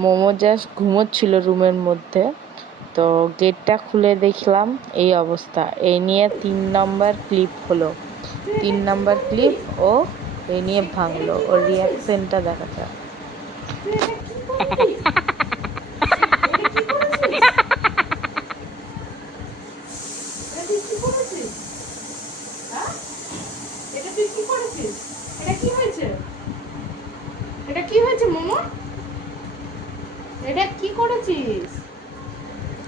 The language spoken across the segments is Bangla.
মোমো জাস্ট ঘুমোচ্ছিল রুমের মধ্যে, তো গেটটা খুলে দেখলাম এই অবস্থা। এই নিয়ে 3 নম্বর ক্লিপ হলো, 3 নম্বর ক্লিপ ও এই নিয়ে ভাঙলো। ওর রিয়াকশনটা দেখা যাক। এটা কি হয়েছে মোমো? এটা কি করেছিস?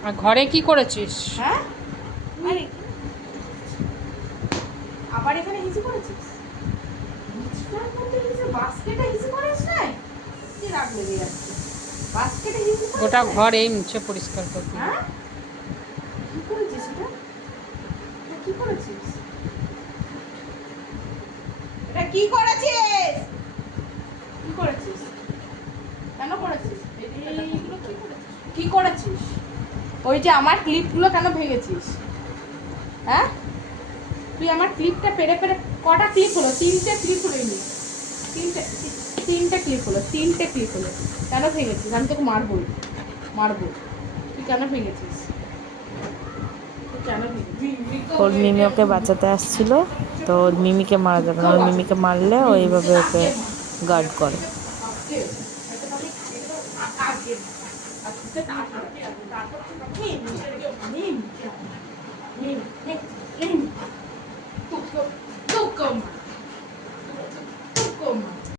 আর ঘরে কি করেছিস? হ্যাঁ, আবার এখানে হিসু করেছিস? নিচটার মধ্যে হিসু, বাস্কেটে হিসু করিস নাই? কি রাগ লেগে যাচ্ছে? বাস্কেটে হিসু করিস গোটা নাই? ঘর এই মুছে পরিষ্কার করবি। হ্যাঁ, কি করেছিস এটা? এটা কি করেছিস? এটা কি করেছিস? কি করেছিস? কেন করেছিস? এইগুলো কি করেছিস? কি করেছিস? ওই যে আমার ক্লিপগুলো কেন ভেঙেছিস? হ্যাঁ, তুই আমার ক্লিপটা পেরে পেরে, কটা ক্লিপ হলো? 3টে ক্লিপ হলো। তিনটে ক্লিপ হলো, 3টে ক্লিপ হলো। কেন ভেঙেছিস? আমি তোকে মারবো, মারবো। তুই কেন ভেঙেছিস? তুই কেন ভেঙেছিস? ওর মিমি ওকে বাঁচাতে আসছিল, তো ওর মিমিকে মারা যাবে না, ওর মিমিকে মারলে ও এইভাবে ওকে গার্ড করে। নিম